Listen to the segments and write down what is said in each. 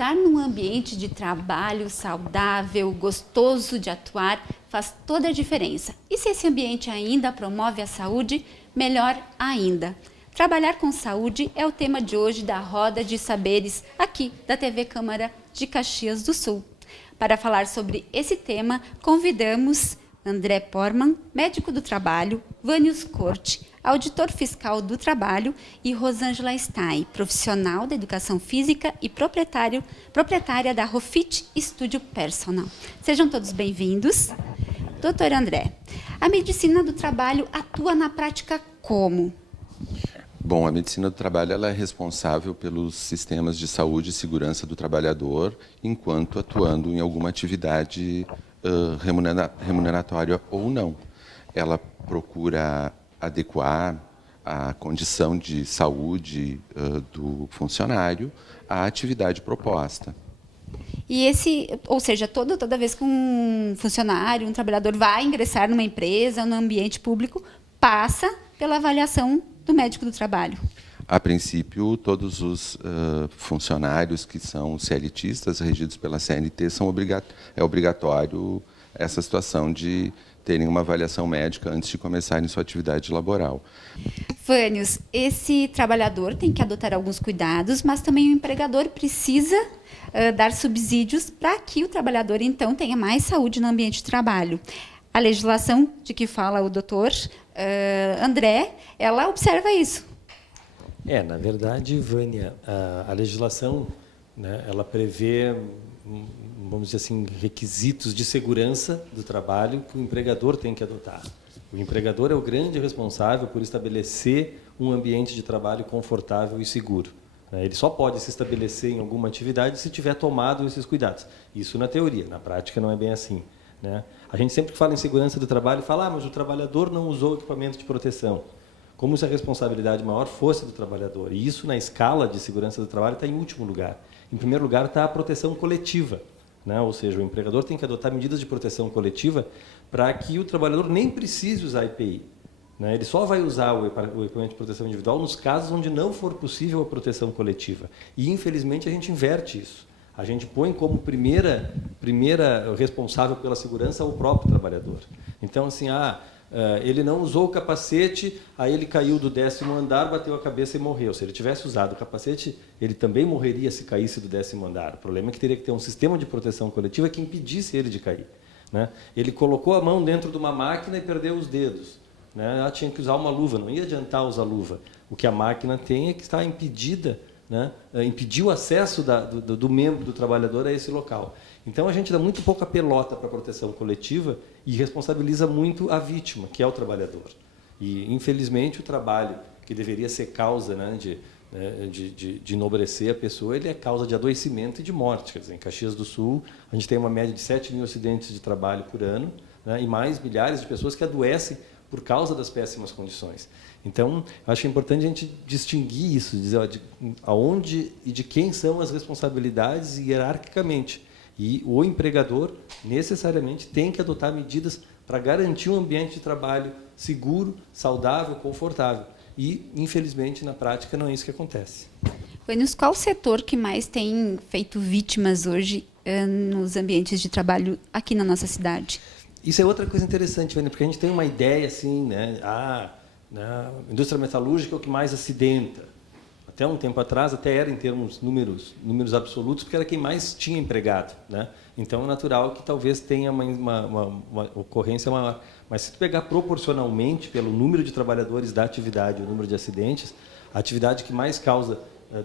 Estar num ambiente de trabalho saudável, gostoso de atuar, faz toda a diferença. E se esse ambiente ainda promove a saúde, melhor ainda. Trabalhar com saúde é o tema de hoje da Roda de Saberes, aqui da TV Câmara de Caxias do Sul. Para falar sobre esse tema, convidamos André Porman, médico do trabalho, Vânios Corte, auditor fiscal do trabalho, e Rosângela Stein, profissional da educação física e proprietária da Rofit Studio Personal. Sejam todos bem-vindos. Doutor André, a medicina do trabalho atua na prática como? Bom, a medicina do trabalho ela é responsável pelos sistemas de saúde e segurança do trabalhador, enquanto atuando em alguma atividade remuneratória ou não. Ela procura adequar a condição de saúde do funcionário à atividade proposta. E ou seja, toda vez que um funcionário, um trabalhador vai ingressar numa empresa, no ambiente público, passa pela avaliação do médico do trabalho. A princípio, todos os funcionários que são CLTistas, regidos pela CNT, é obrigatório essa situação de terem uma avaliação médica antes de começarem sua atividade laboral. Vânios, esse trabalhador tem que adotar alguns cuidados, mas também o empregador precisa dar subsídios para que o trabalhador, então, tenha mais saúde no ambiente de trabalho. A legislação de que fala o doutor André, ela observa isso. Na verdade, Vânia, a legislação, né, ela prevê, vamos dizer assim, requisitos de segurança do trabalho que o empregador tem que adotar. O empregador é o grande responsável por estabelecer um ambiente de trabalho confortável e seguro. Ele só pode se estabelecer em alguma atividade se tiver tomado esses cuidados. Isso na teoria, na prática não é bem assim, né? A gente sempre que fala em segurança do trabalho, fala, mas o trabalhador não usou equipamento de proteção. Como se a responsabilidade maior fosse do trabalhador. E isso, na escala de segurança do trabalho, está em último lugar. Em primeiro lugar está a proteção coletiva, né? Ou seja, o empregador tem que adotar medidas de proteção coletiva para que o trabalhador nem precise usar EPI. Né? Ele só vai usar o equipamento de proteção individual nos casos onde não for possível a proteção coletiva. E, infelizmente, a gente inverte isso. A gente põe como primeira responsável pela segurança o próprio trabalhador. Então, assim, ele não usou o capacete, aí ele caiu do 10º andar, bateu a cabeça e morreu. Se ele tivesse usado o capacete, ele também morreria se caísse do 10º andar. O problema é que teria que ter um sistema de proteção coletiva que impedisse ele de cair. Né? Ele colocou a mão dentro de uma máquina e perdeu os dedos. Né? Ela tinha que usar uma luva, não ia adiantar usar luva. O que a máquina tem é que está impedida, né? Impedir o acesso do membro do trabalhador a esse local. Então, a gente dá muito pouca pelota para a proteção coletiva e responsabiliza muito a vítima, que é o trabalhador. E, infelizmente, o trabalho, que deveria ser causa, né, de enobrecer a pessoa, ele é causa de adoecimento e de morte. Quer dizer, em Caxias do Sul, a gente tem uma média de 7 mil acidentes de trabalho por ano, né, e mais milhares de pessoas que adoecem por causa das péssimas condições. Então, acho que é importante a gente distinguir isso, dizer aonde e de quem são as responsabilidades hierarquicamente. E o empregador, necessariamente, tem que adotar medidas para garantir um ambiente de trabalho seguro, saudável, confortável. E, infelizmente, na prática, não é isso que acontece. Vânios, qual o setor que mais tem feito vítimas hoje nos ambientes de trabalho aqui na nossa cidade? Isso é outra coisa interessante, Vânia, porque a gente tem uma ideia assim, né? A indústria metalúrgica é o que mais acidenta. Até um tempo atrás, até era em termos números absolutos, porque era quem mais tinha empregado, né? Então, é natural que talvez tenha uma ocorrência maior. Mas se tu pegar proporcionalmente pelo número de trabalhadores da atividade, o número de acidentes, a atividade que mais causa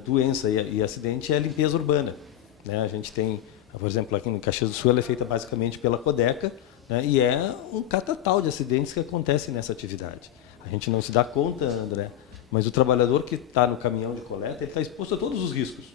doença e acidente é a limpeza urbana, né? A gente tem, por exemplo, aqui em Caxias do Sul, ela é feita basicamente pela Codeca, né? E é um catatal de acidentes que acontecem nessa atividade. A gente não se dá conta, André, mas o trabalhador que está no caminhão de coleta, ele está exposto a todos os riscos,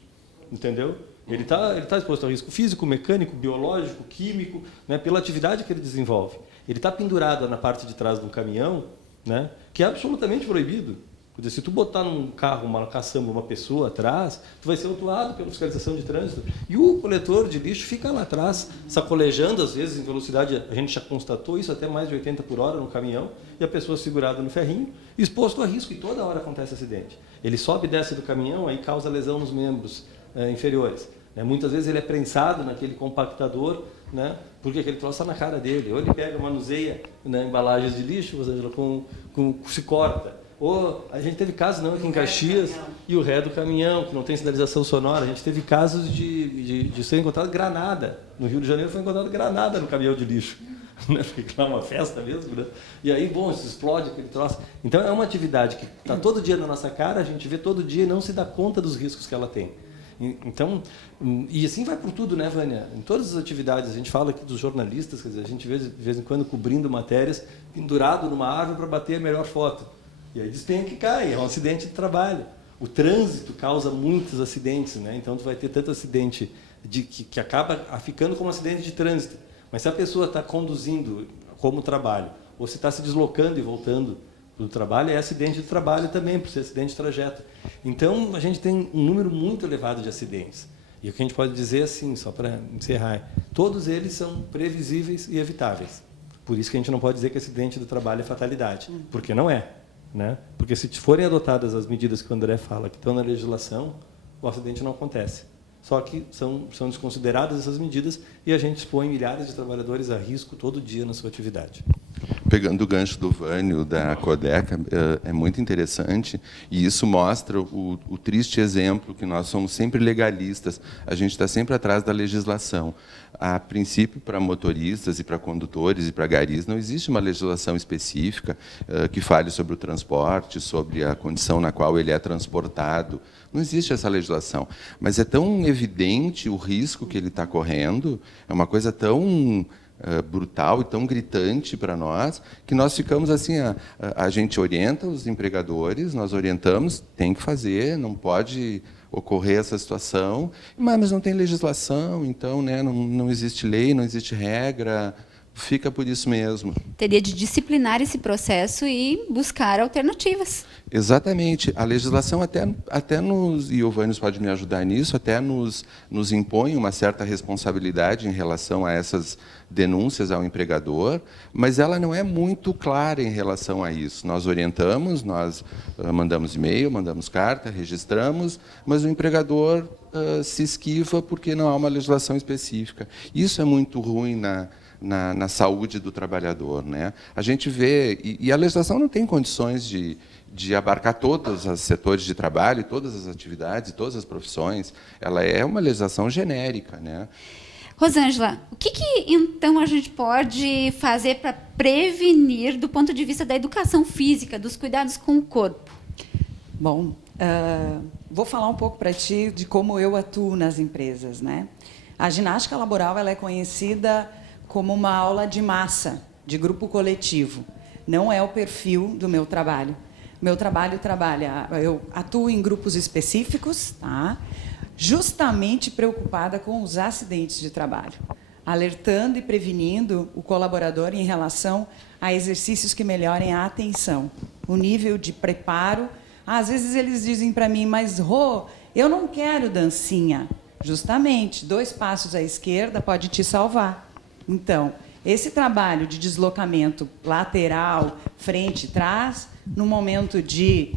entendeu? Ele está exposto ao risco físico, mecânico, biológico, químico, né, pela atividade que ele desenvolve. Ele está pendurado na parte de trás de um caminhão, né, que é absolutamente proibido. Quer dizer, se tu botar num carro, uma caçamba, uma pessoa atrás, tu vai ser autuado pela fiscalização de trânsito. E o coletor de lixo fica lá atrás, sacolejando, às vezes, em velocidade, a gente já constatou isso, até mais de 80 por hora no caminhão, e a pessoa segurada no ferrinho, exposto a risco, e toda hora acontece acidente. Ele sobe e desce do caminhão, aí causa lesão nos membros inferiores. né? Muitas vezes ele é prensado naquele compactador, né? Porque aquele troço está na cara dele. Ou ele pega, manuseia, né, embalagens de lixo, ou seja, se corta. Ou a gente teve casos aqui em Caxias, e o ré do caminhão, que não tem sinalização sonora. A gente teve casos de ser encontrado granada. No Rio de Janeiro foi encontrado granada no caminhão de lixo. Porque lá é uma festa mesmo, né? E aí, bom, se explode aquele troço. Então é uma atividade que está todo dia na nossa cara, a gente vê todo dia e não se dá conta dos riscos que ela tem. Então, e assim vai por tudo, né, Vânia? Em todas as atividades, a gente fala aqui dos jornalistas, quer dizer, a gente vê de vez em quando cobrindo matérias, pendurado numa árvore para bater a melhor foto. E aí despenca e cai, é um acidente de trabalho. O trânsito causa muitos acidentes, né? Então tu vai ter tanto acidente que acaba ficando como acidente de trânsito. Mas se a pessoa está conduzindo como trabalho, ou se está se deslocando e voltando do trabalho, é acidente de trabalho também, por ser acidente de trajeto. Então, a gente tem um número muito elevado de acidentes. E o que a gente pode dizer, assim, só para encerrar, todos eles são previsíveis e evitáveis. Por isso que a gente não pode dizer que acidente do trabalho é fatalidade, porque não é, né? Porque se forem adotadas as medidas que o André fala, que estão na legislação, o acidente não acontece. Só que são desconsideradas essas medidas e a gente expõe milhares de trabalhadores a risco todo dia na sua atividade. Pegando o gancho do Vânio, da Codeca, é muito interessante, e isso mostra o triste exemplo que nós somos sempre legalistas, a gente está sempre atrás da legislação. A princípio, para motoristas e para condutores e para garis, não existe uma legislação específica que fale sobre o transporte, sobre a condição na qual ele é transportado. Não existe essa legislação. Mas é tão evidente o risco que ele está correndo, é uma coisa tão brutal e tão gritante para nós, que nós ficamos assim, a gente orienta os empregadores, nós orientamos, tem que fazer, não pode ocorrer essa situação, mas não tem legislação, então, né, não existe lei, não existe regra, fica por isso mesmo. Teria de disciplinar esse processo e buscar alternativas. Exatamente. A legislação até nos, e o Vânios pode me ajudar nisso, até nos impõe uma certa responsabilidade em relação a essas denúncias ao empregador, mas ela não é muito clara em relação a isso. Nós orientamos, nós mandamos e-mail, mandamos carta, registramos, mas o empregador se esquiva porque não há uma legislação específica. Isso é muito ruim na saúde do trabalhador, né? A gente vê, e a legislação não tem condições de abarcar todos os setores de trabalho, todas as atividades, todas as profissões. Ela é uma legislação genérica, né? Rosângela, o que então a gente pode fazer para prevenir do ponto de vista da educação física, dos cuidados com o corpo? Bom, vou falar um pouco para ti de como eu atuo nas empresas, né? A ginástica laboral ela é conhecida como uma aula de massa, de grupo coletivo. Não é o perfil do meu trabalho. Meu trabalho eu atuo em grupos específicos, tá? Justamente preocupada com os acidentes de trabalho, alertando e prevenindo o colaborador em relação a exercícios que melhorem a atenção, o nível de preparo. Às vezes eles dizem para mim, mas Rô, eu não quero dancinha. Justamente, 2 passos à esquerda pode te salvar. Então, esse trabalho de deslocamento lateral, frente, trás, no momento de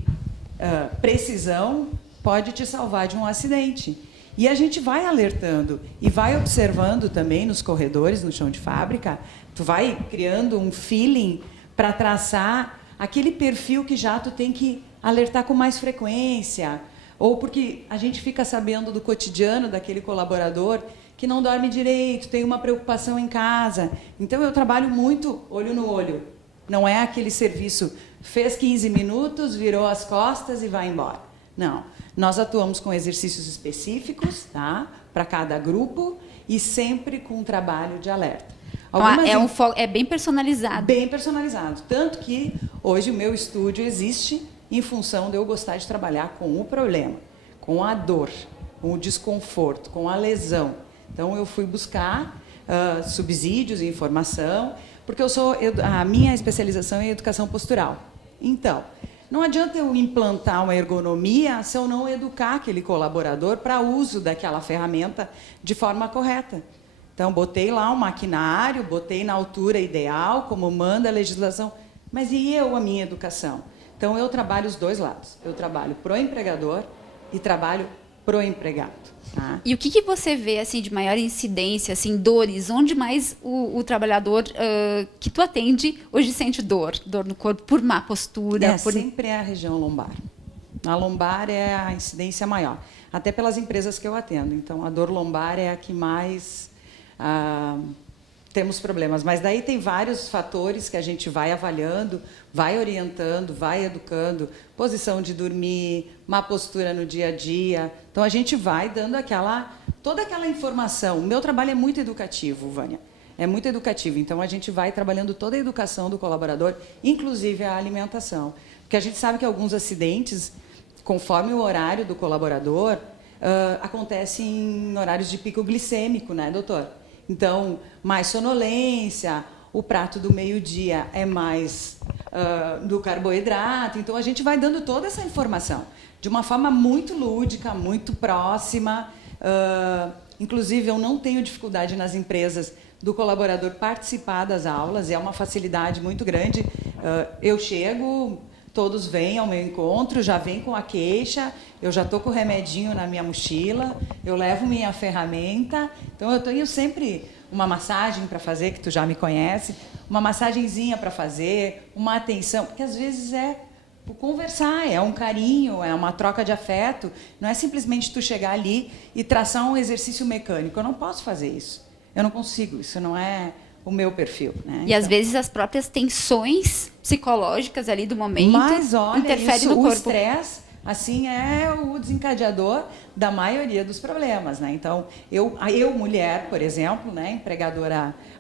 precisão, pode te salvar de um acidente. E a gente vai alertando e vai observando também nos corredores, no chão de fábrica, tu vai criando um feeling para traçar aquele perfil que já tu tem que alertar com mais frequência, ou porque a gente fica sabendo do cotidiano daquele colaborador que não dorme direito, tem uma preocupação em casa. Então, eu trabalho muito olho no olho. Não é aquele serviço, fez 15 minutos, virou as costas e vai embora. Não. Nós atuamos com exercícios específicos, tá? Para cada grupo e sempre com um trabalho de alerta. É bem personalizado. Bem personalizado. Tanto que hoje o meu estúdio existe em função de eu gostar de trabalhar com o problema, com a dor, com o desconforto, com a lesão. Então, eu fui buscar subsídios e informação, porque a minha especialização é em educação postural. Então, não adianta eu implantar uma ergonomia se eu não educar aquele colaborador para uso daquela ferramenta de forma correta. Então, botei lá um maquinário, botei na altura ideal, como manda a legislação, mas e a minha educação? Então, eu trabalho os 2 lados. Eu trabalho para o empregador e trabalho pro empregado. Tá? E o que você vê assim de maior incidência, assim, dores? Onde mais o trabalhador que tu atende hoje sente dor? Dor no corpo por má postura? Sempre é a região lombar. A lombar é a incidência maior, até pelas empresas que eu atendo. Então, a dor lombar é a que mais temos problemas. Mas daí tem vários fatores que a gente vai avaliando, vai orientando, vai educando, posição de dormir, má postura no dia a dia. Então, a gente vai dando toda aquela informação. O meu trabalho é muito educativo, Vânia. É muito educativo. Então, a gente vai trabalhando toda a educação do colaborador, inclusive a alimentação. Porque a gente sabe que alguns acidentes, conforme o horário do colaborador, acontecem em horários de pico glicêmico, né, doutor? Então, mais sonolência, o prato do meio-dia é mais do carboidrato. Então, a gente vai dando toda essa informação de uma forma muito lúdica, muito próxima. Inclusive, eu não tenho dificuldade nas empresas do colaborador participar das aulas, é uma facilidade muito grande. Eu chego, todos vêm ao meu encontro, já vêm com a queixa, eu já estou com o remedinho na minha mochila, eu levo minha ferramenta. Então, eu tenho sempre uma massagem para fazer, que tu já me conhece, uma massagenzinha para fazer, uma atenção, porque às vezes é conversar, é um carinho, é uma troca de afeto, não é simplesmente tu chegar ali e traçar um exercício mecânico. Eu não posso fazer isso, eu não consigo, isso não é o meu perfil. Né? E às vezes as próprias tensões psicológicas ali do momento interferem no corpo. O estresse, assim, é o desencadeador da maioria dos problemas, né? Então, eu mulher, por exemplo, né,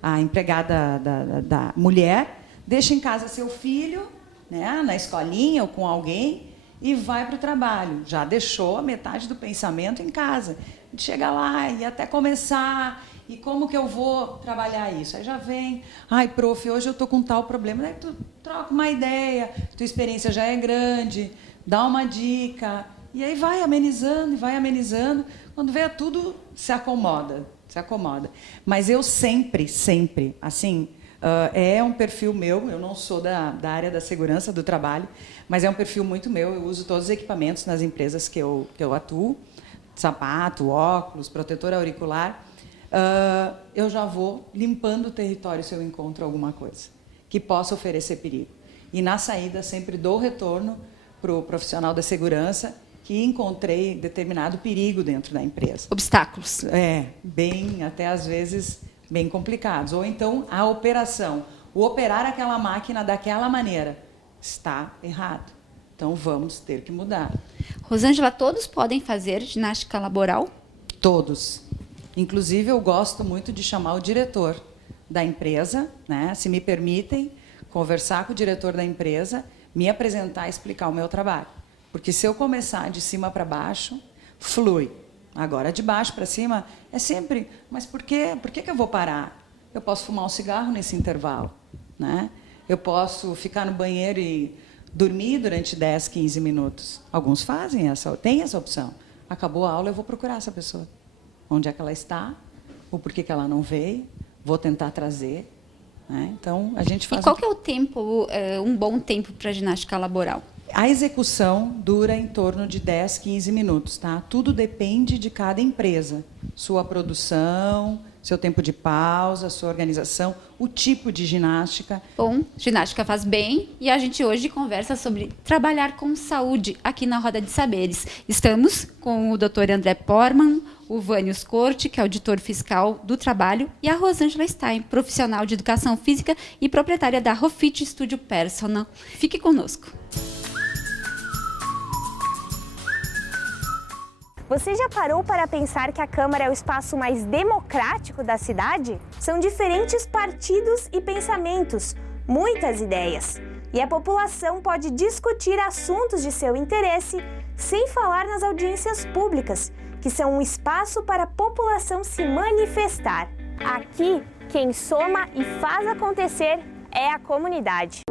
a empregada da mulher, deixa em casa seu filho, né, na escolinha ou com alguém e vai para o trabalho. Já deixou a metade do pensamento em casa. Chega lá e até começar, e como que eu vou trabalhar isso? Aí já vem, ai, prof, hoje eu estou com tal problema. Daí tu troca uma ideia, tua experiência já é grande, dá uma dica, e aí vai amenizando, e vai amenizando. Quando vê tudo, se acomoda. Mas eu sempre, assim, é um perfil meu, eu não sou da área da segurança do trabalho, mas é um perfil muito meu, eu uso todos os equipamentos nas empresas que eu atuo, sapato, óculos, protetor auricular. Eu já vou limpando o território se eu encontro alguma coisa que possa oferecer perigo. E na saída sempre dou retorno para o profissional da segurança que encontrei determinado perigo dentro da empresa. Obstáculos. Até às vezes bem complicados. Ou então a operação, o operar aquela máquina daquela maneira está errado. Então vamos ter que mudar. Rosângela, todos podem fazer ginástica laboral? Todos. Inclusive, eu gosto muito de chamar o diretor da empresa, né? Se me permitem, conversar com o diretor da empresa, me apresentar e explicar o meu trabalho. Porque se eu começar de cima para baixo, flui. Agora, de baixo para cima, é sempre... Mas por quê? Por que eu vou parar? Eu posso fumar um cigarro nesse intervalo, né? Eu posso ficar no banheiro e dormir durante 10, 15 minutos. Alguns têm essa opção. Acabou a aula, eu vou procurar essa pessoa. Onde é que ela está, ou por que ela não veio, vou tentar trazer. Né? Então, a gente faz... E qual que é o tempo, um bom tempo para a ginástica laboral? A execução dura em torno de 10, 15 minutos. Tá? Tudo depende de cada empresa. Sua produção, seu tempo de pausa, sua organização, o tipo de ginástica. Bom, ginástica faz bem e a gente hoje conversa sobre trabalhar com saúde aqui na Roda de Saberes. Estamos com o Dr. André Porman, o Vânios Corte, que é auditor fiscal do trabalho, e a Rosângela Stein, profissional de educação física e proprietária da Rofit Studio Personal. Fique conosco. Você já parou para pensar que a Câmara é o espaço mais democrático da cidade? São diferentes partidos e pensamentos, muitas ideias. E a população pode discutir assuntos de seu interesse sem falar nas audiências públicas, que são um espaço para a população se manifestar. Aqui, quem soma e faz acontecer é a comunidade.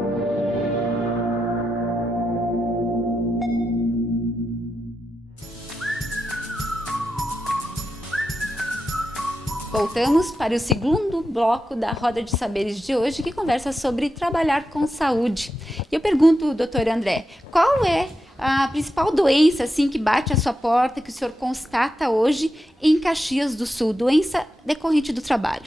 Voltamos para o segundo bloco da Roda de Saberes de hoje, que conversa sobre trabalhar com saúde. E eu pergunto, doutor André, qual é a principal doença assim que bate à sua porta, que o senhor constata hoje em Caxias do Sul, doença decorrente do trabalho?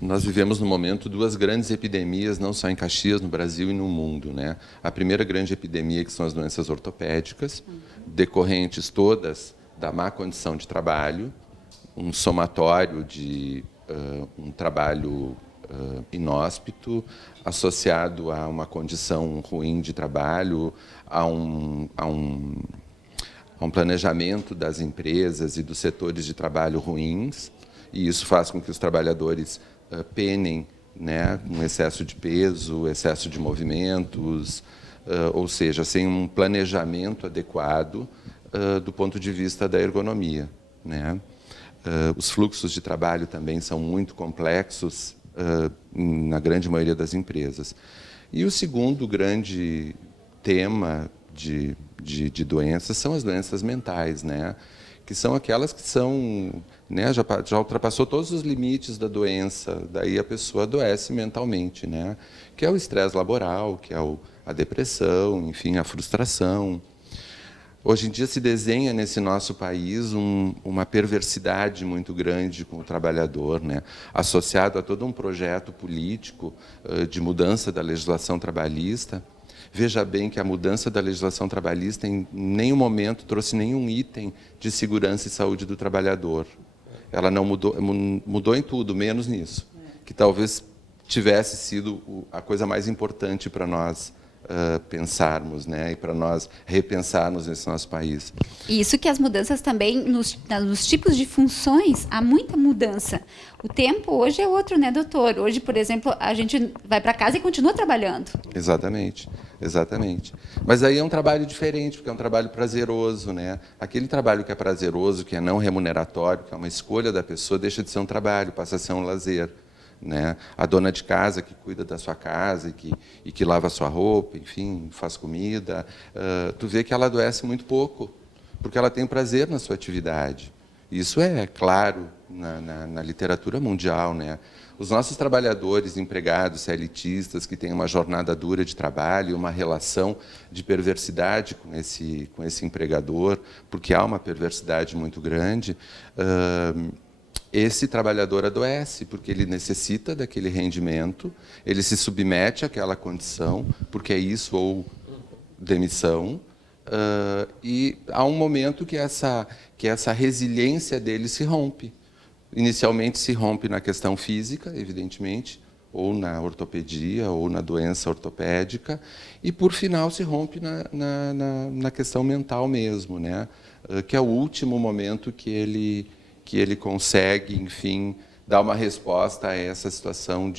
Nós vivemos no momento 2 grandes epidemias, não só em Caxias, no Brasil e no mundo, né? A primeira grande epidemia, que são as doenças ortopédicas, decorrentes todas da má condição de trabalho, um somatório de um trabalho inóspito, associado a uma condição ruim de trabalho, a um planejamento das empresas e dos setores de trabalho ruins, e isso faz com que os trabalhadores penem, né, com excesso de peso, excesso de movimentos, ou seja, sem um planejamento adequado do ponto de vista da ergonomia, né? Os fluxos de trabalho também são muito complexos na grande maioria das empresas. E o segundo grande tema de doenças são as doenças mentais, né? Que são aquelas que são, né, já ultrapassou todos os limites da doença, daí a pessoa adoece mentalmente, né? Que é o estresse laboral, que é a depressão, enfim, a frustração. Hoje em dia se desenha nesse nosso país uma perversidade muito grande com o trabalhador, né? Associado a todo um projeto político de mudança da legislação trabalhista. Veja bem que a mudança da legislação trabalhista em nenhum momento trouxe nenhum item de segurança e saúde do trabalhador. Ela não mudou em tudo, menos nisso, que talvez tivesse sido a coisa mais importante para nós pensarmos, né, e para nós repensarmos nesse nosso país. E isso que as mudanças também, nos tipos de funções, há muita mudança. O tempo hoje é outro, né, doutor? Hoje, por exemplo, a gente vai para casa e continua trabalhando. Exatamente, exatamente. Mas aí é um trabalho diferente, porque é um trabalho prazeroso, né? Aquele trabalho que é prazeroso, que é não remuneratório, que é uma escolha da pessoa, deixa de ser um trabalho, passa a ser um lazer. Né? A dona de casa que cuida da sua casa e que lava a sua roupa, enfim, faz comida, tu vê que ela adoece muito pouco, porque ela tem prazer na sua atividade. Isso é claro na literatura mundial, né? Os nossos trabalhadores, empregados, CLTistas, que têm uma jornada dura de trabalho, uma relação de perversidade com esse empregador, porque há uma perversidade muito grande, esse trabalhador adoece, porque ele necessita daquele rendimento, ele se submete àquela condição, porque é isso ou demissão, e há um momento que essa resiliência dele se rompe. Inicialmente se rompe na questão física, evidentemente, ou na ortopedia, ou na doença ortopédica, e, por final, se rompe na questão mental mesmo, né? Que é o último momento que ele consegue, enfim, dar uma resposta a essa situação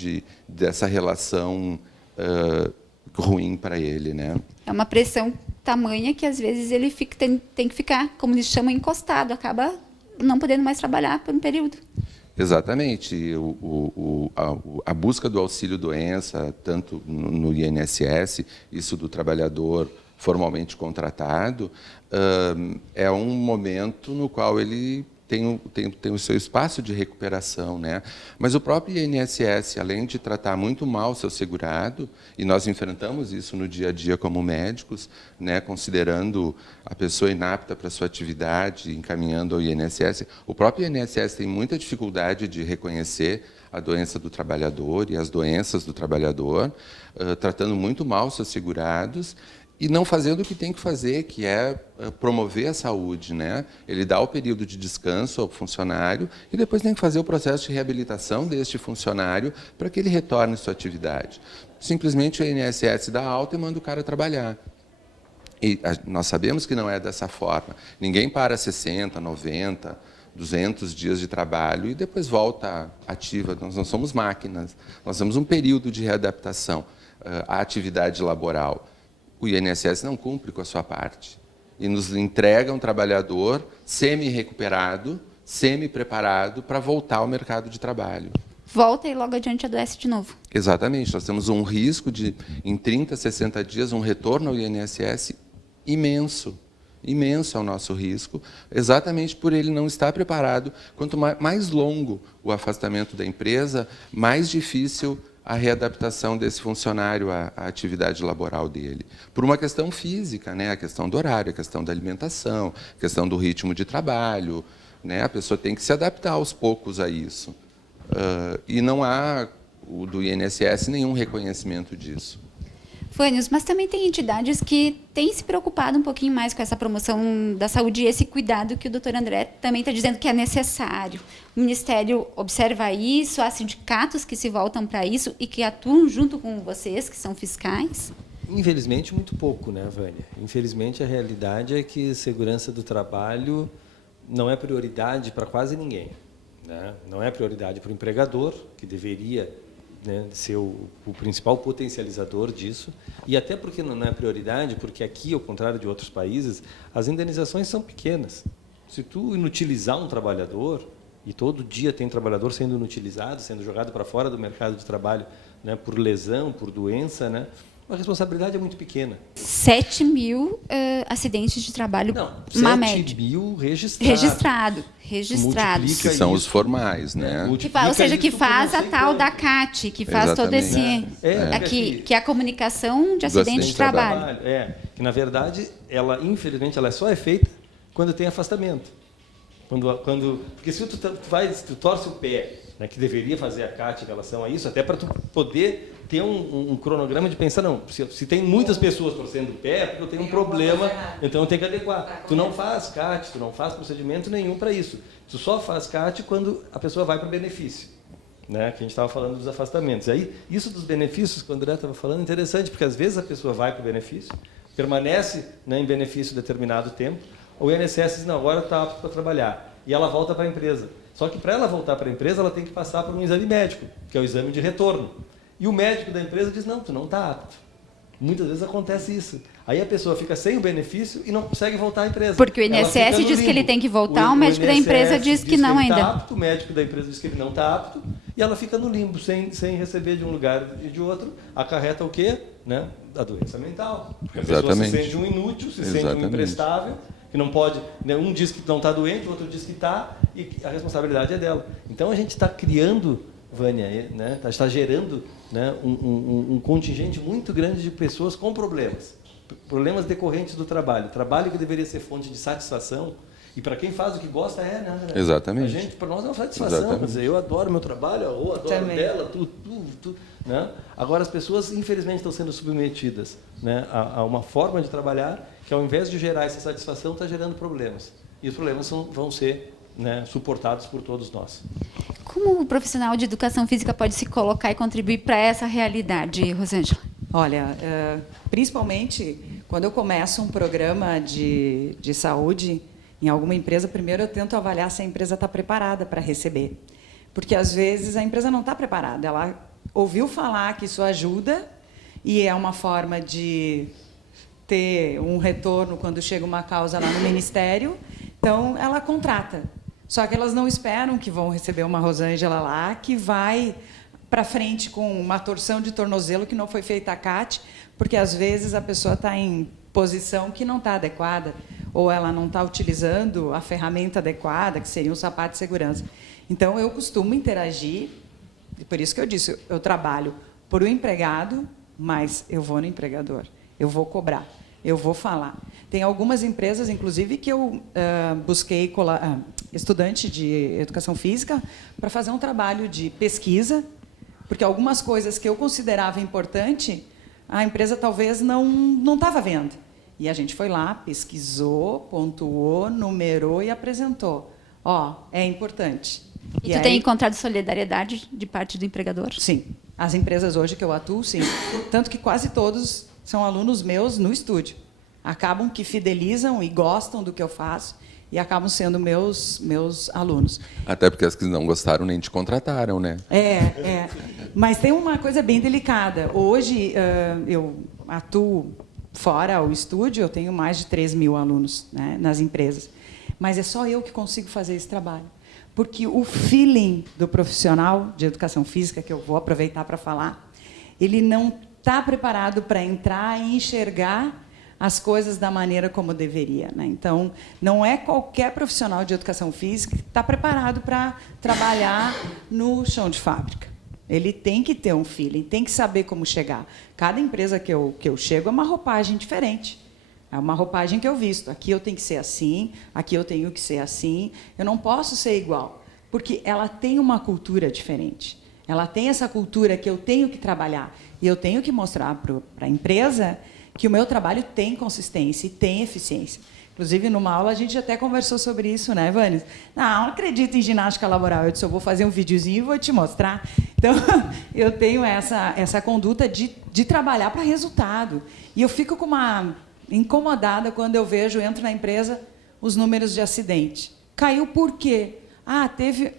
dessa relação ruim para ele, né? É uma pressão tamanha que, às vezes, ele tem que ficar, como eles chamam, encostado, acaba não podendo mais trabalhar por um período. Exatamente. A busca do auxílio-doença, tanto no INSS, isso do trabalhador formalmente contratado, é um momento no qual ele tem o seu espaço de recuperação, né? Mas o próprio INSS, além de tratar muito mal o seu segurado, e nós enfrentamos isso no dia a dia como médicos, né, considerando a pessoa inapta para a sua atividade, encaminhando ao INSS, o próprio INSS tem muita dificuldade de reconhecer a doença do trabalhador e as doenças do trabalhador, tratando muito mal os seus segurados, e não fazendo o que tem que fazer, que é promover a saúde, né? Ele dá o período de descanso ao funcionário e depois tem que fazer o processo de reabilitação deste funcionário para que ele retorne à sua atividade. Simplesmente o INSS dá alta e manda o cara trabalhar. E nós sabemos que não é dessa forma. Ninguém para 60, 90, 200 dias de trabalho e depois volta ativa. Nós não somos máquinas. Nós temos um período de readaptação à atividade laboral. O INSS não cumpre com a sua parte e nos entrega um trabalhador semi-recuperado, semi-preparado para voltar ao mercado de trabalho. Volta e logo adiante adoece de novo. Exatamente. Nós temos um risco de, em 30, 60 dias, um retorno ao INSS imenso. Imenso é o nosso risco, exatamente por ele não estar preparado. Quanto mais longo o afastamento da empresa, mais difícil a readaptação desse funcionário à atividade laboral dele. Por uma questão física, né? A questão do horário, a questão da alimentação, a questão do ritmo de trabalho, né? A pessoa tem que se adaptar aos poucos a isso. E não há, do INSS, nenhum reconhecimento disso. Vânios, mas também tem entidades que têm se preocupado um pouquinho mais com essa promoção da saúde e esse cuidado que o doutor André também está dizendo que é necessário. O Ministério observa isso, há sindicatos que se voltam para isso e que atuam junto com vocês, que são fiscais? Infelizmente, muito pouco, né, Vânia? Infelizmente, a realidade é que segurança do trabalho não é prioridade para quase ninguém, né? Não é prioridade para o empregador, que deveria, né, ser o principal potencializador disso, e até porque não é prioridade, porque aqui, ao contrário de outros países, as indenizações são pequenas. Se tu inutilizar um trabalhador, e todo dia tem trabalhador sendo inutilizado, sendo jogado para fora do mercado de trabalho, né, por lesão, por doença, né, a responsabilidade é muito pequena. 7 mil acidentes de trabalho, uma média. 7 mil registrados. Registrado. Que são os formais, né? Ou seja, que faz a tal da CAT, que faz todo esse... Que é a comunicação de acidente de trabalho. Que, na verdade, infelizmente, ela só é feita quando tem afastamento. Porque se tu torce o pé, né, que deveria fazer a CAT em relação a isso, até para tu poder ter um cronograma de pensar, não, se tem muitas pessoas torcendo o pé, é porque eu tenho um problema, então eu tenho que adequar. Tu não faz CAT, tu não faz procedimento nenhum para isso. Tu só faz CAT quando a pessoa vai para o benefício, né, que a gente estava falando dos afastamentos. Aí, isso dos benefícios, que o André estava falando, é interessante, porque às vezes a pessoa vai para o benefício, permanece, né, em benefício determinado tempo, o INSS diz, não, agora está apto para trabalhar, e ela volta para a empresa. Só que para ela voltar para a empresa, ela tem que passar por um exame médico, que é o exame de retorno. E o médico da empresa diz, não, tu não está apto. Muitas vezes acontece isso. Aí a pessoa fica sem o benefício e não consegue voltar à empresa. Porque o INSS diz que ele tem que voltar, o médico da empresa diz que não ainda. Tá apto, o médico da empresa diz que ele não está apto, e ela fica no limbo, sem receber de um lugar e de outro. Acarreta o quê? Né? A doença mental. Porque a pessoa se sente um inútil, se sente um imprestável, que não pode, né? Um diz que não está doente, o outro diz que está, e a responsabilidade é dela. Então a gente está criando, Vânia, né? Está gerando, né, um contingente muito grande de pessoas com problemas decorrentes do trabalho. Trabalho que deveria ser fonte de satisfação, e para quem faz o que gosta né? Exatamente. Para nós é uma satisfação. Quer dizer, eu adoro meu trabalho, eu adoro dela, tudo. Né? Agora as pessoas, infelizmente, estão sendo submetidas, né, a uma forma de trabalhar que, ao invés de gerar essa satisfação, está gerando problemas. E os problemas vão ser, né, suportados por todos nós. Como o profissional de educação física pode se colocar e contribuir para essa realidade, Rosângela? Olha, principalmente quando eu começo um programa de saúde em alguma empresa, primeiro eu tento avaliar se a empresa está preparada para receber. Porque, às vezes, a empresa não está preparada. Ela ouviu falar que isso ajuda e é uma forma de ter um retorno quando chega uma causa lá no Ministério, então ela contrata. Só que elas não esperam que vão receber uma Rosângela lá que vai para frente com uma torção de tornozelo que não foi feita a CAT, porque às vezes a pessoa está em posição que não está adequada, ou ela não está utilizando a ferramenta adequada, que seria um sapato de segurança. Então, eu costumo interagir, e por isso que eu disse, eu trabalho por um empregado, mas eu vou no empregador, eu vou cobrar, eu vou falar. Tem algumas empresas, inclusive, que eu busquei estudante de educação física para fazer um trabalho de pesquisa, porque algumas coisas que eu considerava importante, a empresa talvez não estava vendo. E a gente foi lá, pesquisou, pontuou, numerou e apresentou. É importante. E tu tem encontrado solidariedade de parte do empregador? Sim. As empresas hoje que eu atuo, sim. Tanto que quase todos são alunos meus no estúdio. Acabam que fidelizam e gostam do que eu faço e acabam sendo meus alunos. Até porque as que não gostaram nem te contrataram, né? Mas tem uma coisa bem delicada. Hoje, eu atuo fora o estúdio, eu tenho mais de 3 mil alunos, né, nas empresas. Mas é só eu que consigo fazer esse trabalho. Porque o feeling do profissional de educação física, que eu vou aproveitar para falar, ele não está preparado para entrar e enxergar as coisas da maneira como deveria, né? Então, não é qualquer profissional de educação física que está preparado para trabalhar no chão de fábrica. Ele tem que ter um feeling, tem que saber como chegar. Cada empresa que eu chego é uma roupagem diferente. É uma roupagem que eu visto. Aqui eu tenho que ser assim, aqui eu tenho que ser assim. Eu não posso ser igual, porque ela tem uma cultura diferente. Ela tem essa cultura que eu tenho que trabalhar. E eu tenho que mostrar para a empresa que o meu trabalho tem consistência e tem eficiência. Inclusive, numa aula, a gente até conversou sobre isso, né, Vânia? Não acredito em ginástica laboral. Eu disse, eu vou fazer um videozinho e vou te mostrar. Então, eu tenho essa conduta de trabalhar para resultado. E eu fico com uma incomodada quando eu entro na empresa, os números de acidente. Caiu por quê? Ah, teve...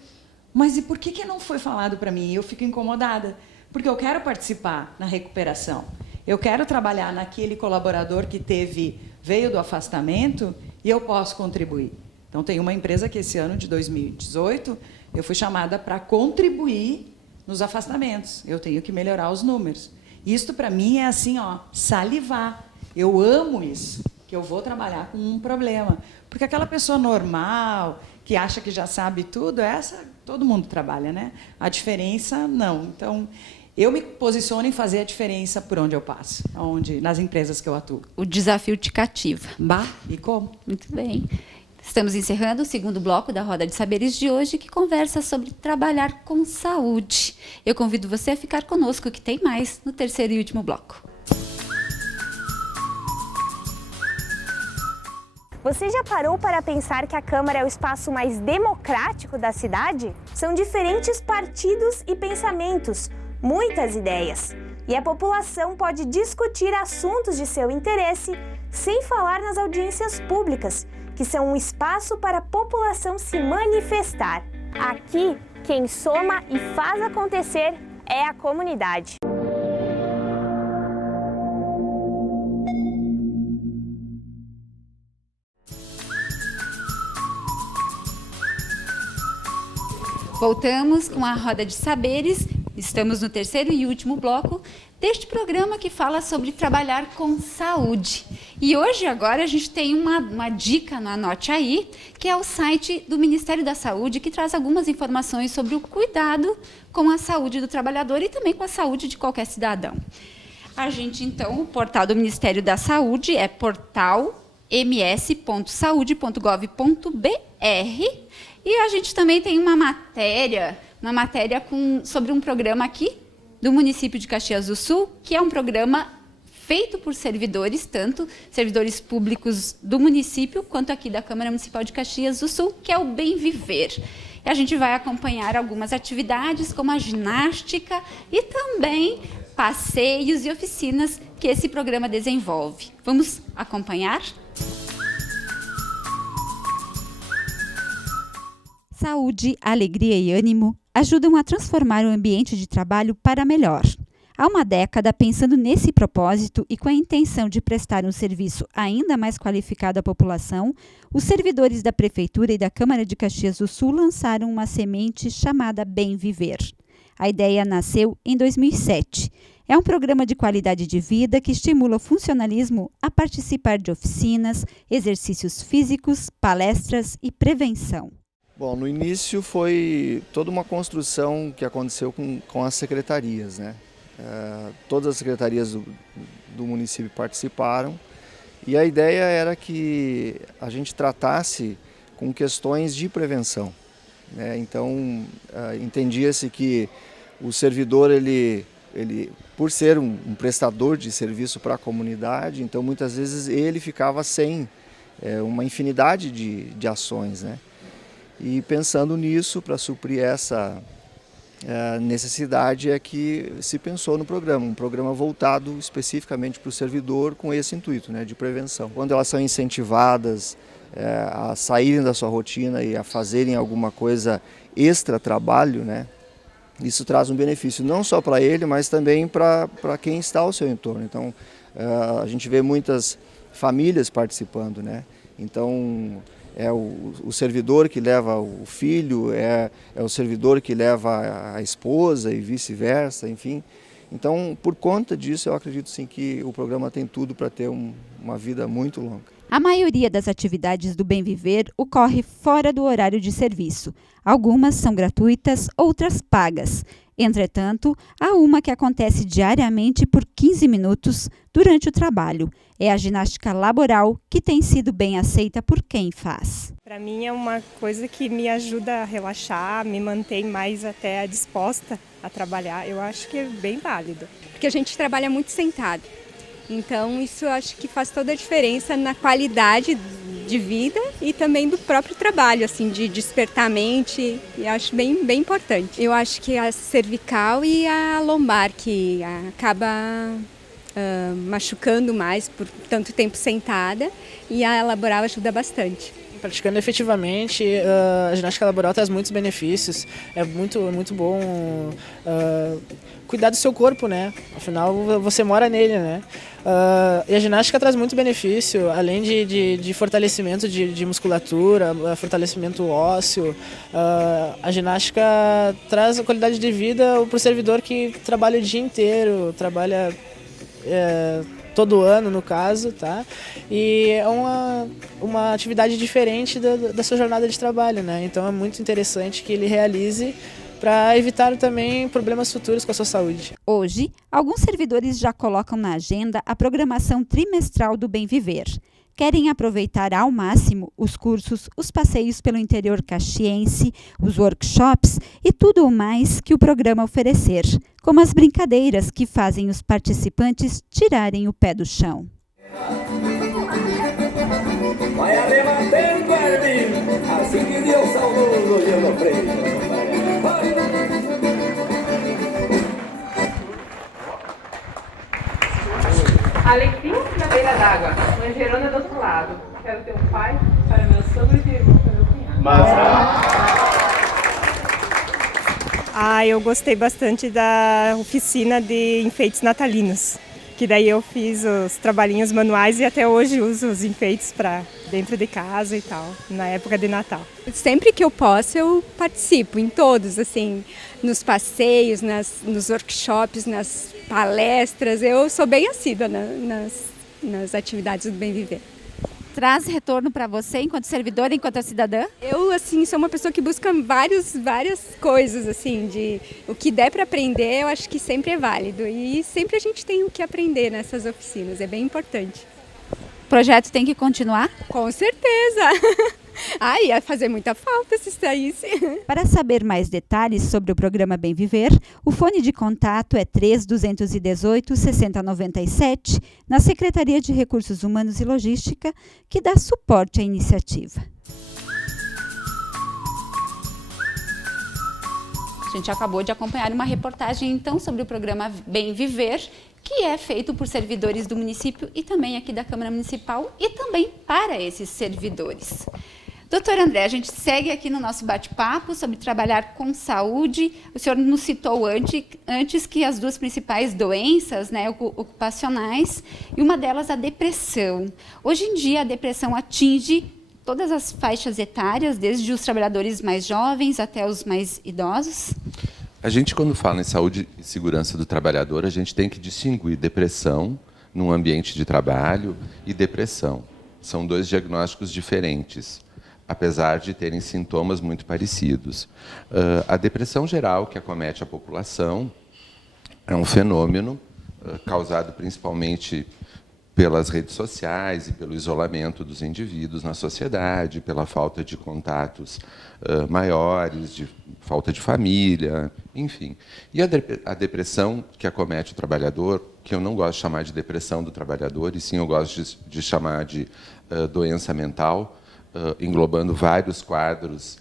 Mas e por que não foi falado para mim? Eu fico incomodada, porque eu quero participar na recuperação. Eu quero trabalhar naquele colaborador que veio do afastamento e eu posso contribuir. Então, tem uma empresa que esse ano de 2018 eu fui chamada para contribuir nos afastamentos. Eu tenho que melhorar os números. Isto, para mim, é assim, salivar. Eu amo isso, que eu vou trabalhar com um problema. Porque aquela pessoa normal, que acha que já sabe tudo, todo mundo trabalha, né? A diferença, não. Então, eu me posiciono em fazer a diferença por onde eu passo, nas empresas que eu atuo. O desafio te cativa. E como? Muito bem. Estamos encerrando o segundo bloco da Roda de Saberes de hoje, que conversa sobre trabalhar com saúde. Eu convido você a ficar conosco, que tem mais no terceiro e último bloco. Você já parou para pensar que a Câmara é o espaço mais democrático da cidade? São diferentes partidos e pensamentos, muitas ideias. E a população pode discutir assuntos de seu interesse sem falar nas audiências públicas, que são um espaço para a população se manifestar. Aqui, quem soma e faz acontecer é a comunidade. Voltamos com a Roda de Saberes. Estamos no terceiro e último bloco deste programa que fala sobre trabalhar com saúde. E hoje, agora, a gente tem uma dica no Anote Aí, que é o site do Ministério da Saúde, que traz algumas informações sobre o cuidado com a saúde do trabalhador e também com a saúde de qualquer cidadão. A gente, então, o portal do Ministério da Saúde é portal.ms.saude.gov.br. E a gente também tem uma matéria sobre um programa aqui do município de Caxias do Sul, que é um programa feito por servidores, tanto servidores públicos do município, quanto aqui da Câmara Municipal de Caxias do Sul, que é o Bem Viver. E a gente vai acompanhar algumas atividades, como a ginástica e também passeios e oficinas que esse programa desenvolve. Vamos acompanhar? Saúde, alegria e ânimo ajudam a transformar o ambiente de trabalho para melhor. Há uma década, pensando nesse propósito e com a intenção de prestar um serviço ainda mais qualificado à população, os servidores da Prefeitura e da Câmara de Caxias do Sul lançaram uma semente chamada Bem Viver. A ideia nasceu em 2007. É um programa de qualidade de vida que estimula o funcionalismo a participar de oficinas, exercícios físicos, palestras e prevenção. Bom, no início foi toda uma construção que aconteceu com as secretarias, né? Todas as secretarias do município participaram e a ideia era que a gente tratasse com questões de prevenção, né? Então, entendia-se que o servidor, ele por ser um prestador de serviço para a comunidade, então muitas vezes ele ficava sem uma infinidade de ações, né? E pensando nisso, para suprir essa necessidade, é que se pensou no programa, um programa voltado especificamente para o servidor com esse intuito, né, de prevenção. Quando elas são incentivadas a saírem da sua rotina e a fazerem alguma coisa extra-trabalho, né, isso traz um benefício não só para ele, mas também para quem está ao seu entorno. Então, a gente vê muitas famílias participando, né? Então, é o servidor que leva o filho, é o servidor que leva a esposa e vice-versa, enfim. Então, por conta disso, eu acredito sim que o programa tem tudo para ter uma vida muito longa. A maioria das atividades do Bem Viver ocorre fora do horário de serviço. Algumas são gratuitas, outras pagas. Entretanto, há uma que acontece diariamente por 15 minutos durante o trabalho. É a ginástica laboral, que tem sido bem aceita por quem faz. Para mim é uma coisa que me ajuda a relaxar, me mantém mais até disposta a trabalhar. Eu acho que é bem válido. Porque a gente trabalha muito sentado. Então isso eu acho que faz toda a diferença na qualidade de vida e também do próprio trabalho, assim, de despertar a mente, e acho bem importante. Eu acho que a cervical e a lombar, que acaba machucando mais por tanto tempo sentada, e a laboral ajuda bastante. Praticando efetivamente, a ginástica laboral traz muitos benefícios. É muito bom cuidar do seu corpo, né? Afinal, você mora nele, né? E a ginástica traz muito benefício, além de fortalecimento de musculatura, fortalecimento ósseo. A ginástica traz a qualidade de vida para o servidor que trabalha o dia inteiro, trabalha todo ano, no caso, tá? E é uma atividade diferente da sua jornada de trabalho, né? Então é muito interessante que ele realize para evitar também problemas futuros com a sua saúde. Hoje, alguns servidores já colocam na agenda a programação trimestral do Bem Viver. Querem aproveitar ao máximo os cursos, os passeios pelo interior caxiense, os workshops e tudo o mais que o programa oferecer, como as brincadeiras que fazem os participantes tirarem o pé do chão. Vai levantando, Armin, assim que deu o saudoso Leandro Freire. Alecrim na beira d'água, manjerona do outro lado. Quero teu pai para meu sogro e teu irmão para meu cunhado. Eu gostei bastante da oficina de enfeites natalinos, que daí eu fiz os trabalhinhos manuais e até hoje uso os enfeites para dentro de casa e tal, na época de Natal. Sempre que eu posso, eu participo em todos, assim, nos passeios, nos workshops, nas palestras. Eu sou bem assídua nas atividades do Bem Viver. Traz retorno para você enquanto servidora, enquanto cidadã? Eu, assim, sou uma pessoa que busca várias coisas, assim, de o que der para aprender, eu acho que sempre é válido. E sempre a gente tem o que aprender nessas oficinas, é bem importante. O projeto tem que continuar? Com certeza! Ia fazer muita falta se saísse. Para saber mais detalhes sobre o programa Bem Viver, o fone de contato é 3218-6097, na Secretaria de Recursos Humanos e Logística, que dá suporte à iniciativa. A gente acabou de acompanhar uma reportagem, então, sobre o programa Bem Viver, que é feito por servidores do município e também aqui da Câmara Municipal e também para esses servidores. Doutor André, a gente segue aqui no nosso bate-papo sobre trabalhar com saúde. O senhor nos citou antes que as duas principais doenças, né, ocupacionais, e uma delas a depressão. Hoje em dia, a depressão atinge todas as faixas etárias, desde os trabalhadores mais jovens até os mais idosos? A gente, quando fala em saúde e segurança do trabalhador, a gente tem que distinguir depressão num ambiente de trabalho e depressão. São dois diagnósticos diferentes, apesar de terem sintomas muito parecidos. A depressão geral, que acomete a população, é um fenômeno causado principalmente pelas redes sociais e pelo isolamento dos indivíduos na sociedade, pela falta de contatos maiores, de falta de família, enfim. E a depressão que acomete o trabalhador, que eu não gosto de chamar de depressão do trabalhador, e sim eu gosto de chamar de doença mental, englobando vários quadros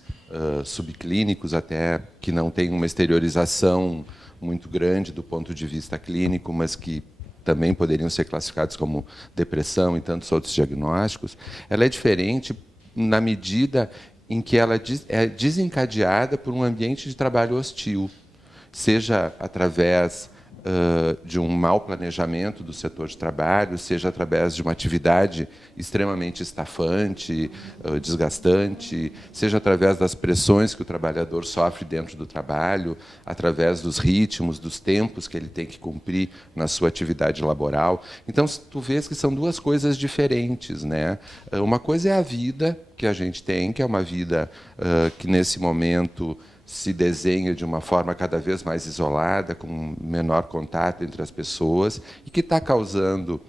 subclínicos, até que não têm uma exteriorização muito grande do ponto de vista clínico, mas que também poderiam ser classificados como depressão e tantos outros diagnósticos. Ela é diferente na medida em que ela é desencadeada por um ambiente de trabalho hostil, seja através de um mau planejamento do setor de trabalho, seja através de uma atividade extremamente estafante, desgastante, seja através das pressões que o trabalhador sofre dentro do trabalho, através dos ritmos, dos tempos que ele tem que cumprir na sua atividade laboral. Então, tu vês que são duas coisas diferentes, né? Uma coisa é a vida que a gente tem, que é uma vida que, nesse momento, se desenha de uma forma cada vez mais isolada, com menor contato entre as pessoas, e que está causando,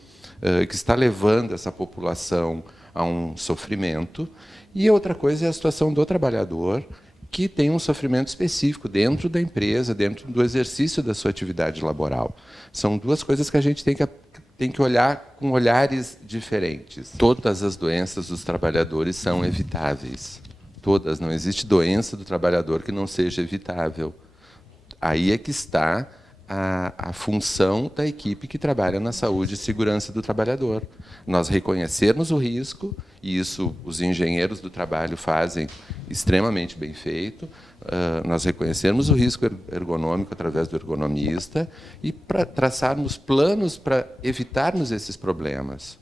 que está levando essa população a um sofrimento. E outra coisa é a situação do trabalhador, que tem um sofrimento específico dentro da empresa, dentro do exercício da sua atividade laboral. São duas coisas que a gente tem que olhar com olhares diferentes. Todas as doenças dos trabalhadores são evitáveis. Todas. Não existe doença do trabalhador que não seja evitável. Aí é que está a função da equipe que trabalha na saúde e segurança do trabalhador. Nós reconhecermos o risco, e isso os engenheiros do trabalho fazem extremamente bem feito, nós reconhecermos o risco ergonômico através do ergonomista e traçarmos planos para evitarmos esses problemas.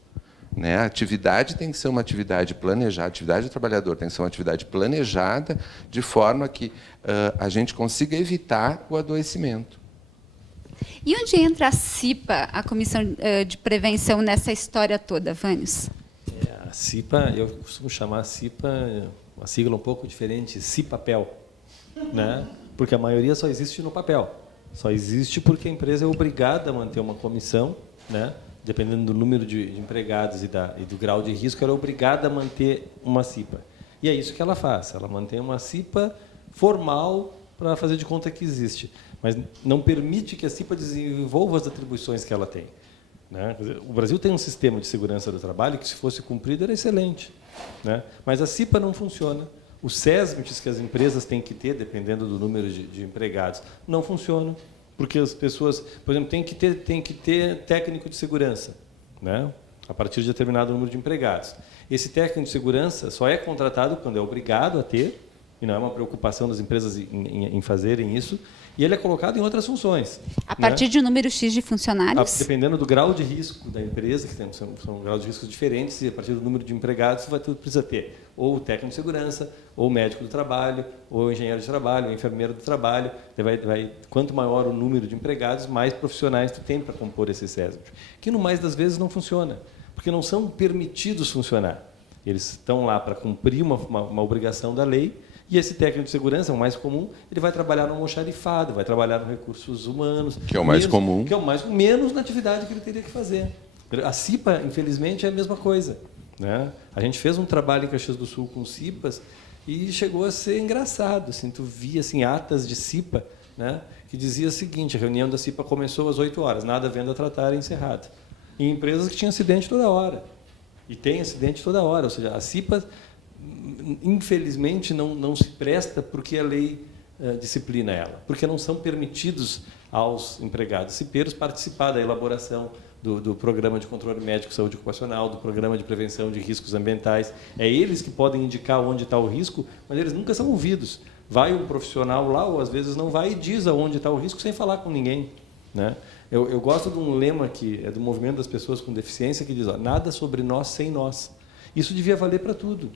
Né? A atividade tem que ser uma atividade planejada, a atividade do trabalhador tem que ser uma atividade planejada, de forma que a gente consiga evitar o adoecimento. E onde entra a CIPA, a Comissão de Prevenção, nessa história toda, Vânios? A CIPA, eu costumo chamar a CIPA, uma sigla um pouco diferente, CIPAPEL, né? Porque a maioria só existe no papel. Só existe porque a empresa é obrigada a manter uma comissão, né? Dependendo do número de empregados e do grau de risco, ela é obrigada a manter uma CIPA. E é isso que ela faz. Ela mantém uma CIPA formal para fazer de conta que existe, mas não permite que a CIPA desenvolva as atribuições que ela tem. Né? O Brasil tem um sistema de segurança do trabalho que, se fosse cumprido, era excelente. Né? Mas a CIPA não funciona. Os SESMITs que as empresas têm que ter, dependendo do número de empregados, não funcionam. Porque as pessoas, por exemplo, tem que ter técnico de segurança, né? A partir de determinado número de empregados. Esse técnico de segurança só é contratado quando é obrigado a ter, e não é uma preocupação das empresas em fazerem isso, e ele é colocado em outras funções. A partir de um número X de funcionários? Dependendo do grau de risco da empresa, que são graus de risco diferentes, e a partir do número de empregados, tudo precisa ter ou o técnico de segurança, ou o médico do trabalho, ou o engenheiro de trabalho, ou o enfermeiro do trabalho. Quanto maior o número de empregados, mais profissionais tu tem para compor esse SESMIT. Que, no mais das vezes, não funciona, porque não são permitidos funcionar. Eles estão lá para cumprir uma obrigação da lei, e esse técnico de segurança, o mais comum, ele vai trabalhar no almoxarifado, vai trabalhar no recursos humanos. Que é o mais comum. Que é o mais menos na atividade que ele teria que fazer. A CIPA, infelizmente, é a mesma coisa. Né? A gente fez um trabalho em Caxias do Sul com CIPAs e chegou a ser engraçado. Assim, tu via assim, atas de CIPA, né, que dizia o seguinte: a reunião da CIPA começou às 8 horas, nada havendo a tratar, encerrado. Em empresas que tinham acidente toda hora. E tem acidente toda hora. Ou seja, a CIPA, infelizmente, não se presta porque a lei disciplina ela, porque não são permitidos aos empregados cipeiros participar da elaboração do Programa de Controle Médico de Saúde Ocupacional, do Programa de Prevenção de Riscos Ambientais. É eles que podem indicar onde está o risco, mas eles nunca são ouvidos. Vai um profissional lá, ou às vezes não vai, e diz aonde está o risco sem falar com ninguém. Né? Eu gosto de um lema que é do Movimento das Pessoas com Deficiência, que diz: nada sobre nós sem nós. Isso devia valer para tudo.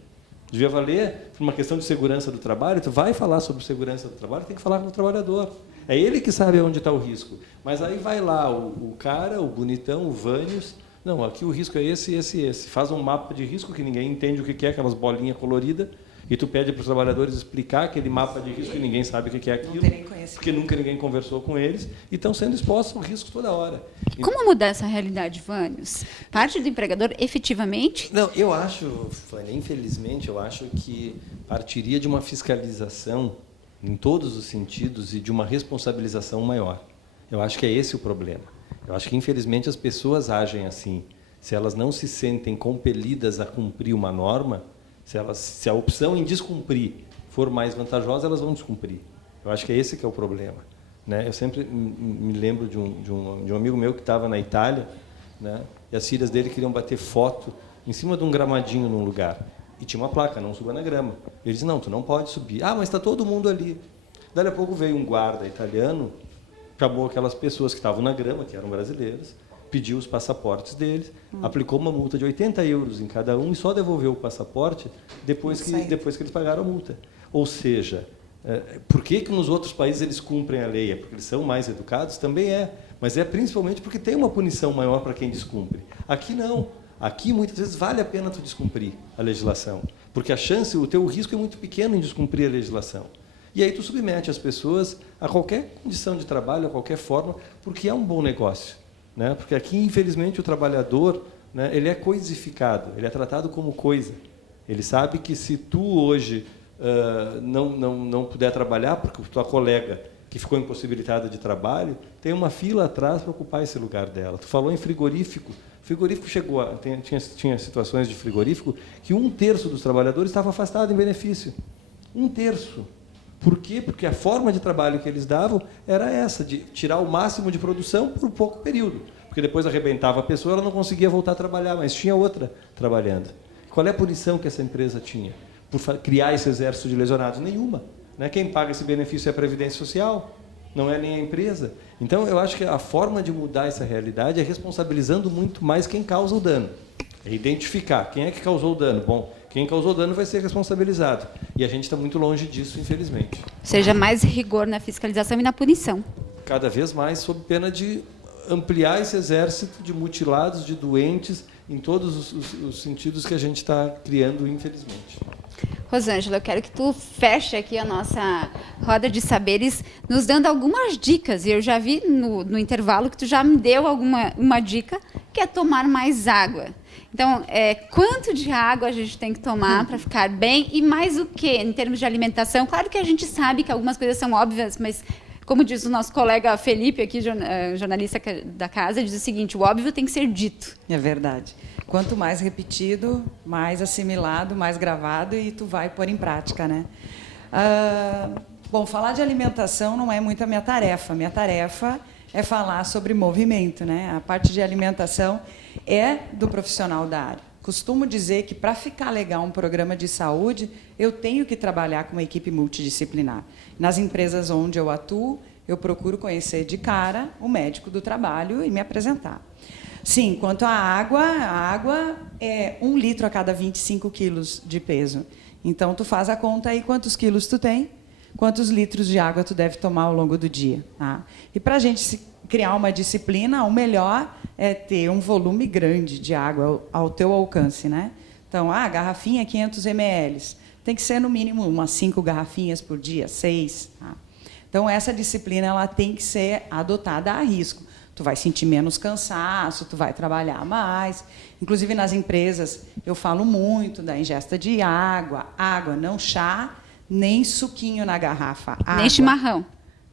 Devia valer por uma questão de segurança do trabalho. Tu vai falar sobre segurança do trabalho, tem que falar com o trabalhador. É ele que sabe onde está o risco. Mas aí vai lá o cara, o bonitão, o Vânios. Não, aqui o risco é esse, esse e esse. Faz um mapa de risco que ninguém entende o que é, aquelas bolinhas coloridas, e tu pede para os trabalhadores explicar aquele mapa de risco e ninguém sabe o que é aquilo, porque nunca ninguém conversou com eles, e estão sendo expostos ao risco toda hora. Como mudar essa realidade, Vânios? Parte do empregador, efetivamente? Não, eu acho, Vânia, infelizmente, eu acho que partiria de uma fiscalização em todos os sentidos e de uma responsabilização maior. Eu acho que é esse o problema. Eu acho que, infelizmente, as pessoas agem assim. Se elas não se sentem compelidas a cumprir uma norma, se a opção em descumprir for mais vantajosa, elas vão descumprir. Eu acho que é esse que é o problema. Né? Eu sempre me lembro de um amigo meu que estava na Itália, né? E as filhas dele queriam bater foto em cima de um gramadinho num lugar. E tinha uma placa: não suba na grama. Ele disse: não, tu não pode subir. Ah, mas está todo mundo ali. Daí a pouco veio um guarda italiano, chamou aquelas pessoas que estavam na grama, que eram brasileiras, pediu os passaportes deles, aplicou uma multa de 80 euros em cada um e só devolveu o passaporte depois que eles pagaram a multa. Ou seja, por que nos outros países eles cumprem a lei? É porque eles são mais educados? Também é. Mas é principalmente porque tem uma punição maior para quem descumpre. Aqui não. Aqui, muitas vezes, vale a pena tu descumprir a legislação. Porque o teu risco é muito pequeno em descumprir a legislação. E aí tu submete as pessoas a qualquer condição de trabalho, a qualquer forma, porque é um bom negócio. Né? Porque aqui, infelizmente, o trabalhador, né, ele é coisificado, ele é tratado como coisa. Ele sabe que se tu hoje não puder trabalhar, porque tua colega que ficou impossibilitada de trabalho, tem uma fila atrás para ocupar esse lugar dela. Tu falou em frigorífico. O frigorífico tinha situações de frigorífico que 1/3 dos trabalhadores estava afastado em benefício. 1/3. Por quê? Porque a forma de trabalho que eles davam era essa, de tirar o máximo de produção por pouco período. Porque depois arrebentava a pessoa, ela não conseguia voltar a trabalhar, mas tinha outra trabalhando. Qual é a punição que essa empresa tinha por criar esse exército de lesionados? Nenhuma. Né? Quem paga esse benefício é a Previdência Social, não é nem a empresa. Então, eu acho que a forma de mudar essa realidade é responsabilizando muito mais quem causa o dano. É identificar quem é que causou o dano. Bom, quem causou o dano vai ser responsabilizado. E a gente está muito longe disso, infelizmente. Ou seja, mais rigor na fiscalização e na punição. Cada vez mais, sob pena de ampliar esse exército de mutilados, de doentes, em todos os sentidos que a gente está criando, infelizmente. Rosângela, eu quero que tu feche aqui a nossa roda de saberes, nos dando algumas dicas. E eu já vi no intervalo que tu já me deu uma dica, que é tomar mais água. Então, quanto de água a gente tem que tomar para ficar bem e mais o quê em termos de alimentação? Claro que a gente sabe que algumas coisas são óbvias, mas, como diz o nosso colega Felipe, aqui, jornalista da casa, diz o seguinte: o óbvio tem que ser dito. É verdade. Quanto mais repetido, mais assimilado, mais gravado, e tu vai pôr em prática, né? Bom, falar de alimentação não é muito a minha tarefa. Minha tarefa é falar sobre movimento, né? A parte de alimentação é do profissional da área. Costumo dizer que, para ficar legal um programa de saúde, eu tenho que trabalhar com uma equipe multidisciplinar. Nas empresas onde eu atuo, eu procuro conhecer de cara o médico do trabalho e me apresentar. Sim, quanto à água é 1 litro a cada 25 quilos de peso. Então, tu faz a conta aí quantos quilos tu tem, quantos litros de água tu deve tomar ao longo do dia. Tá? E para a gente criar uma disciplina, o melhor é ter um volume grande de água ao teu alcance. Né? Então, a garrafinha 500 ml. Tem que ser, no mínimo, umas 5 garrafinhas por dia, 6. Tá? Então, essa disciplina ela tem que ser adotada a risco. Tu vai sentir menos cansaço, tu vai trabalhar mais. Inclusive, nas empresas, eu falo muito da ingesta de água. Água, não chá, nem suquinho na garrafa. Água. Nem chimarrão.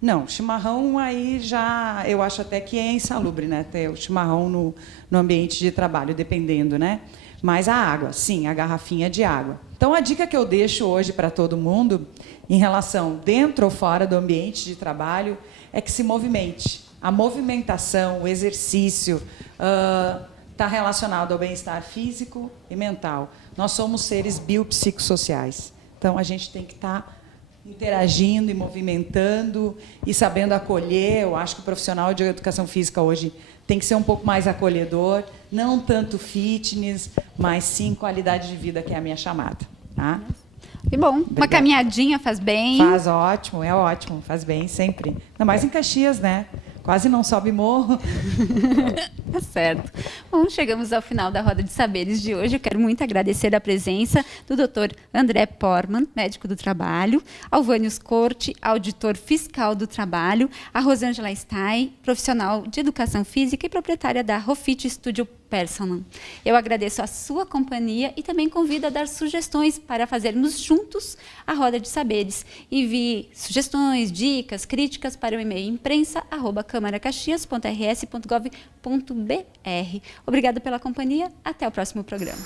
Não, chimarrão aí já... Eu acho até que é insalubre, né? Ter o chimarrão no ambiente de trabalho, dependendo, né? Mas a água, sim, a garrafinha de água. Então, a dica que eu deixo hoje para todo mundo, em relação dentro ou fora do ambiente de trabalho, é que se movimente. A movimentação, o exercício, está relacionado ao bem-estar físico e mental. Nós somos seres biopsicossociais. Então, a gente tem que estar interagindo e movimentando e sabendo acolher. Eu acho que o profissional de educação física hoje tem que ser um pouco mais acolhedor, não tanto fitness, mas sim qualidade de vida, que é a minha chamada. Tá? E bom, uma caminhadinha faz bem. Faz ótimo, faz bem sempre. Ainda mais em Caxias, né? Quase não sobe morro. Tá certo. Bom, chegamos ao final da Roda de Saberes de hoje. Eu quero muito agradecer a presença do Dr. André Porman, médico do trabalho, ao Vânios Corte, auditor fiscal do trabalho, a Rosângela Stein, profissional de educação física e proprietária da Rofit Studio Personal. Eu agradeço a sua companhia e também convido a dar sugestões para fazermos juntos a Roda de Saberes. Envie sugestões, dicas, críticas para o e-mail imprensa@camaracaxias.rs.gov.br. Obrigada pela companhia. Até o próximo programa.